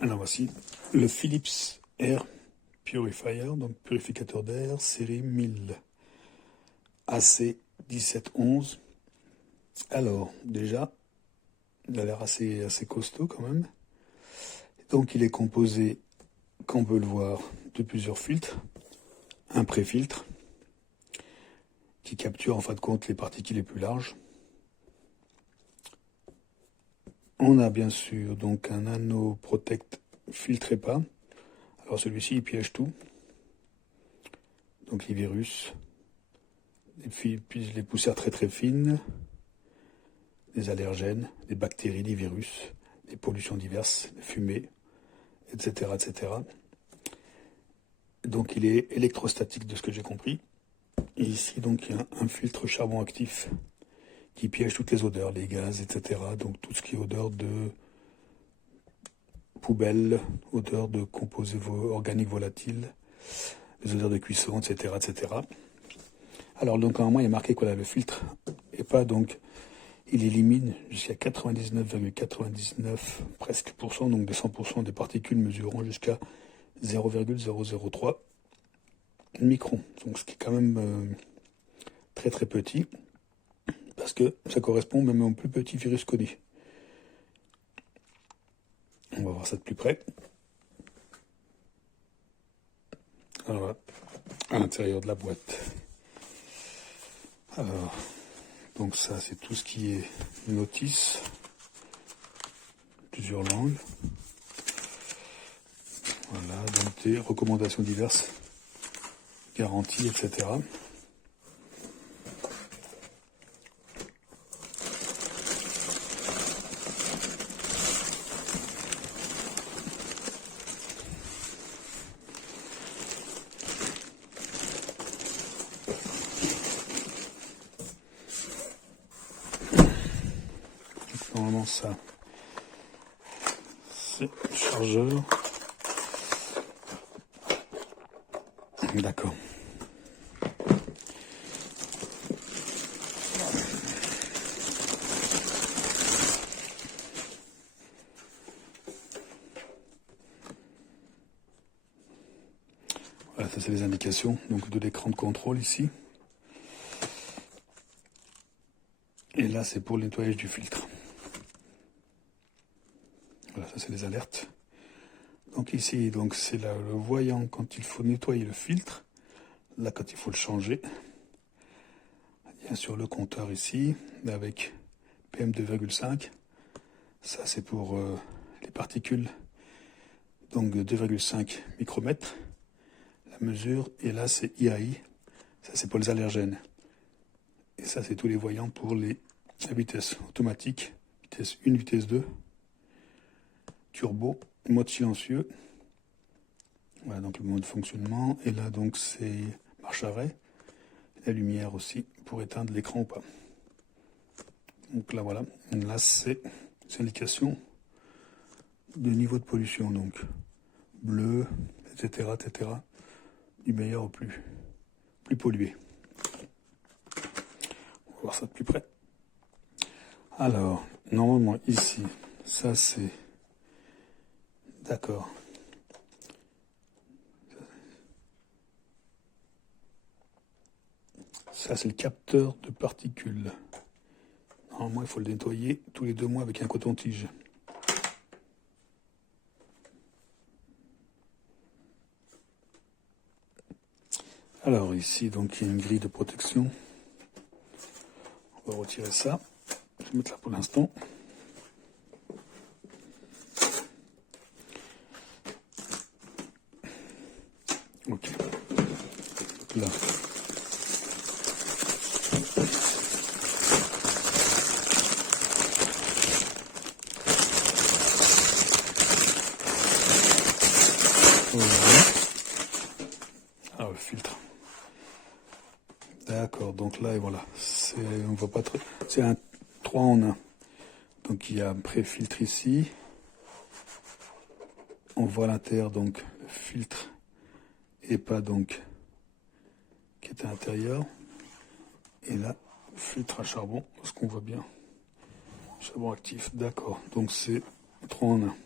Alors voici le Philips Air Purifier, donc purificateur d'air, série 1000 AC 1711. Alors déjà, il a l'air assez costaud quand même. Donc il est composé, comme on peut le voir, de plusieurs filtres. Un pré-filtre qui capture en fin de compte les particules les plus larges. On a bien sûr donc un Nano Protect filtre EPA. Alors celui-ci il piège tout. Donc les virus, puis les poussières très fines, des allergènes, des bactéries, des virus, des pollutions diverses, des fumées, etc., etc. Donc il est électrostatique de ce que j'ai compris. Et ici donc il y a un filtre charbon actif qui piège toutes les odeurs, les gaz, etc. Donc tout ce qui est odeur de poubelle, odeur de composés organiques volatiles, les odeurs de cuisson, etc., etc. Alors donc normalement il y a marqué quoi là, le filtre et pas donc il élimine jusqu'à 99,99 presque %, donc des 100% des particules mesurant jusqu'à 0,003 microns. Donc ce qui est quand même très petit, parce que ça correspond même au plus petit virus connu. On va voir ça de plus près. Alors voilà, à l'intérieur de la boîte. Alors, donc ça c'est tout ce qui est notice, plusieurs langues. Voilà, donc des recommandations diverses, garanties, etc. Normalement ça, c'est le chargeur. D'accord. Voilà, ça c'est les indications donc de l'écran de contrôle ici. Et là c'est pour le nettoyage du filtre. Voilà, ça c'est les alertes. Donc ici, donc c'est le voyant quand il faut nettoyer le filtre. Là quand il faut le changer. Bien sûr le compteur ici avec PM2,5. Ça c'est pour les particules. Donc 2,5 micromètres. La mesure. Et là c'est IAI. Ça c'est pour les allergènes. Et ça c'est tous les voyants pour la vitesse automatique. Vitesse 1, vitesse 2. Turbo, mode silencieux. Voilà donc le mode de fonctionnement. Et là donc c'est marche arrêt. La lumière aussi pour éteindre l'écran ou pas. Donc là voilà. Là c'est indication de niveau de pollution. Donc bleu, etc. etc. Du meilleur au plus pollué. On va voir ça de plus près. Alors, normalement ici, ça c'est... D'accord. Ça c'est le capteur de particules. Normalement il faut le nettoyer tous les 2 mois avec un coton-tige. Alors ici donc il y a une grille de protection. On va retirer ça. Je vais mettre là pour l'instant. Ok. Là. Alors le filtre. D'accord, donc là et voilà. On voit pas trop. C'est un 3 en 1. Donc il y a un pré-filtre ici. On voit à l'intérieur donc le filtre EPA donc qui est à l'intérieur. Et là, filtre à charbon, ce qu'on voit bien. Charbon actif, d'accord. Donc c'est 3 en 1.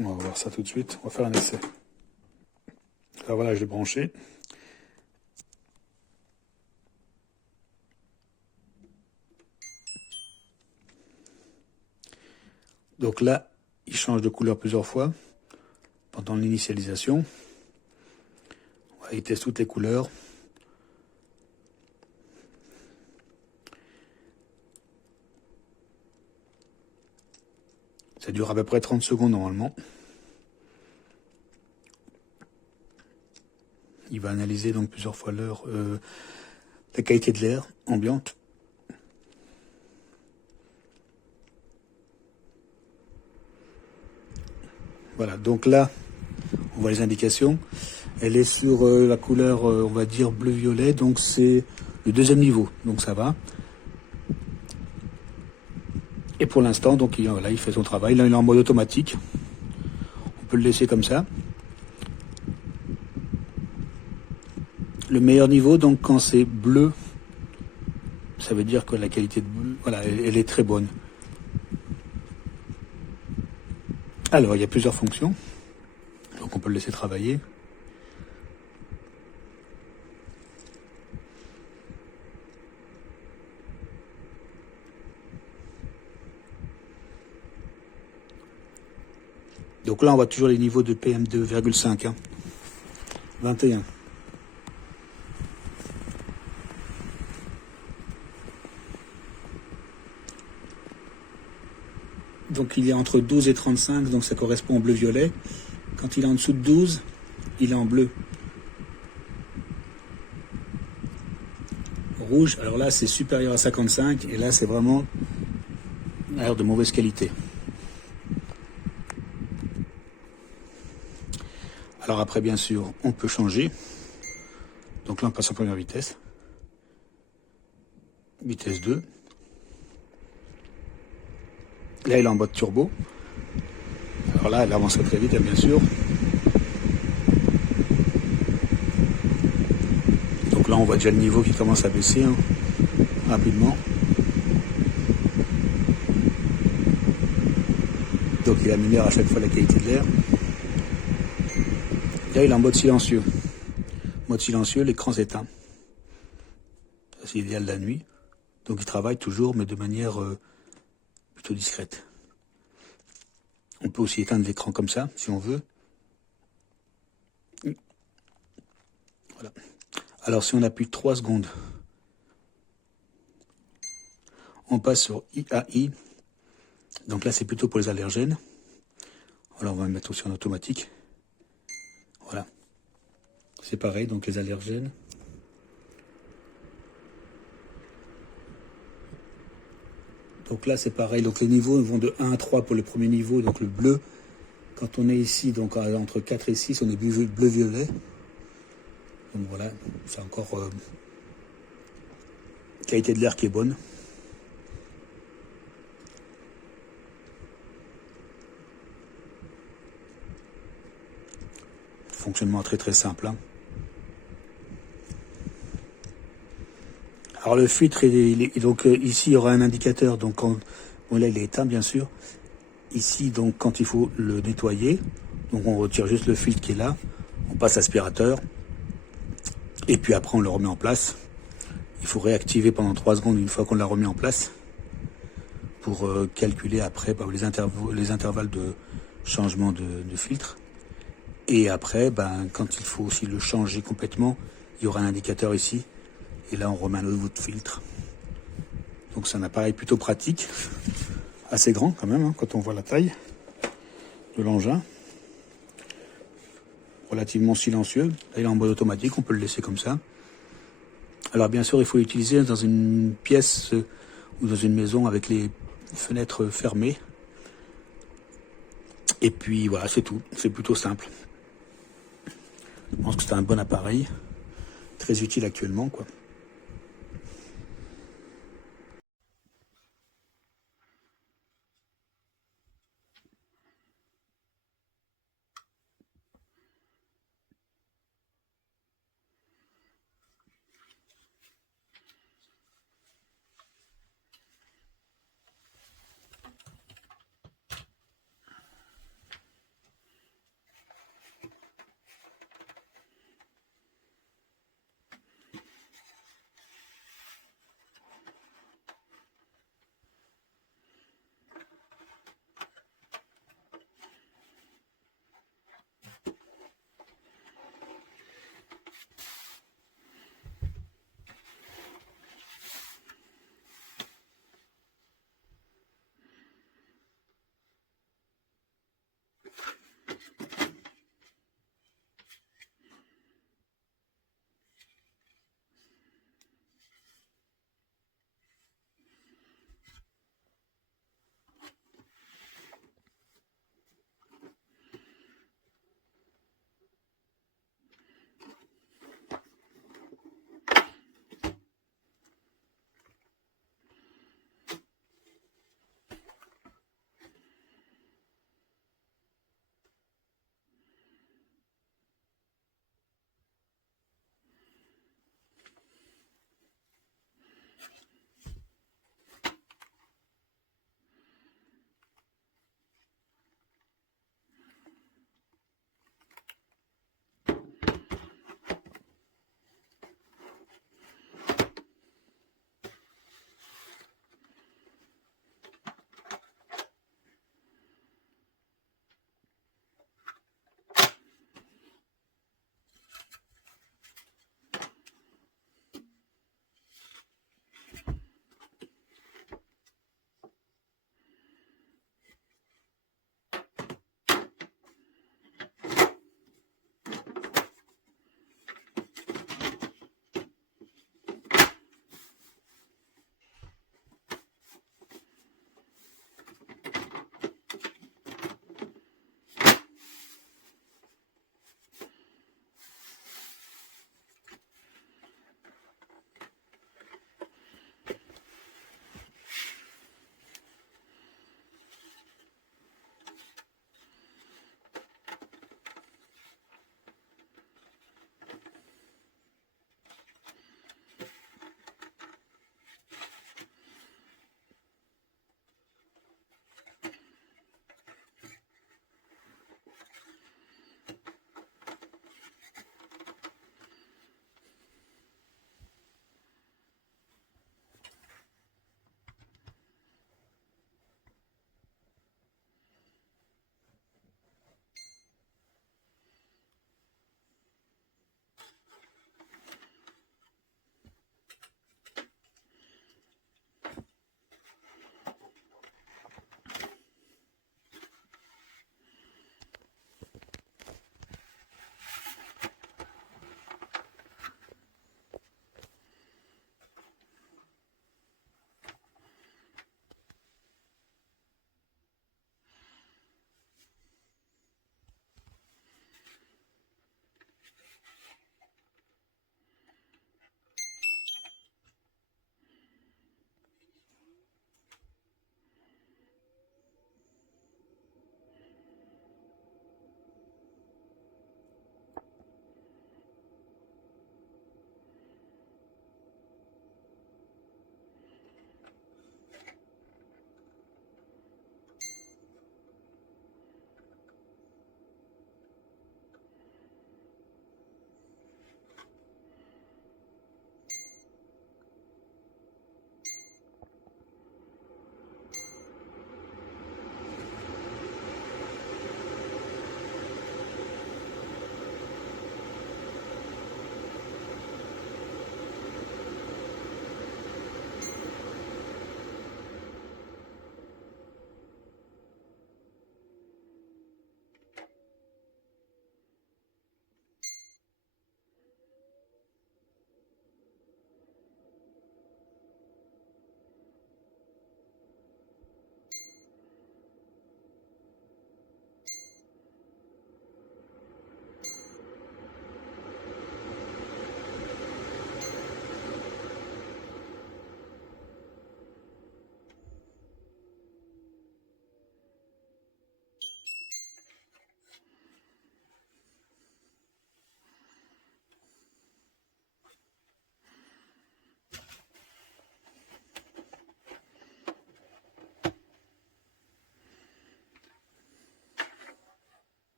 On va voir ça tout de suite, on va faire un essai. Alors voilà, je l'ai branché. Donc là, il change de couleur plusieurs fois pendant l'initialisation. Il teste toutes les couleurs. Ça dure à peu près 30 secondes normalement. Il va analyser donc plusieurs fois la qualité de l'air ambiante. Voilà, donc là, on voit les indications. Elle est sur la couleur, on va dire, bleu-violet, donc c'est le deuxième niveau, donc ça va. Et pour l'instant, donc voilà, il fait son travail. Là, il est en mode automatique. On peut le laisser comme ça. Le meilleur niveau, donc quand c'est bleu, ça veut dire que la qualité de bleu, voilà, elle est très bonne. Alors, il y a plusieurs fonctions. Donc on peut le laisser travailler. Donc là, on voit toujours les niveaux de PM2,5. 21. Donc il est entre 12 et 35, donc ça correspond au bleu-violet. Quand il est en dessous de 12, il est en bleu. Rouge, alors là c'est supérieur à 55, et là c'est vraiment air de mauvaise qualité. Alors après, bien sûr, on peut changer. Donc là, on passe en première vitesse. Vitesse 2. Là, il est en mode turbo. Alors là, elle avance très vite, bien sûr. Donc là, on voit déjà le niveau qui commence à baisser rapidement. Donc il améliore à chaque fois la qualité de l'air. Là, il est en mode silencieux. Mode silencieux, l'écran s'éteint. C'est idéal la nuit. Donc il travaille toujours, mais de manière plutôt discrète. On peut aussi éteindre l'écran comme ça, si on veut. Voilà. Alors si on appuie 3 secondes, on passe sur IAI. Donc là, c'est plutôt pour les allergènes. Alors on va le mettre aussi en automatique. Voilà. C'est pareil, donc les allergènes. Donc là, c'est pareil. Donc les niveaux vont de 1 à 3 pour le premier niveau. Donc le bleu, quand on est ici, donc entre 4 et 6, on est bleu-violet. Donc voilà, c'est encore qualité de l'air qui est bonne. Fonctionnement très très simple. Alors le filtre, donc ici il y aura un indicateur. Donc bon, là il est éteint bien sûr. Ici donc quand il faut le nettoyer, donc on retire juste le filtre qui est là, on passe l'aspirateur et puis après on le remet en place. Il faut réactiver pendant 3 secondes une fois qu'on l'a remis en place pour calculer après les intervalles de changement de filtre. Et après, quand il faut aussi le changer complètement, il y aura un indicateur ici. Et là, on remet un nouveau filtre. Donc c'est un appareil plutôt pratique, assez grand quand même, quand on voit la taille de l'engin. Relativement silencieux. Là, il est en mode automatique, on peut le laisser comme ça. Alors bien sûr, il faut l'utiliser dans une pièce ou dans une maison avec les fenêtres fermées. Et puis voilà, c'est tout. C'est plutôt simple. Je pense que c'est un bon appareil, très utile actuellement, quoi.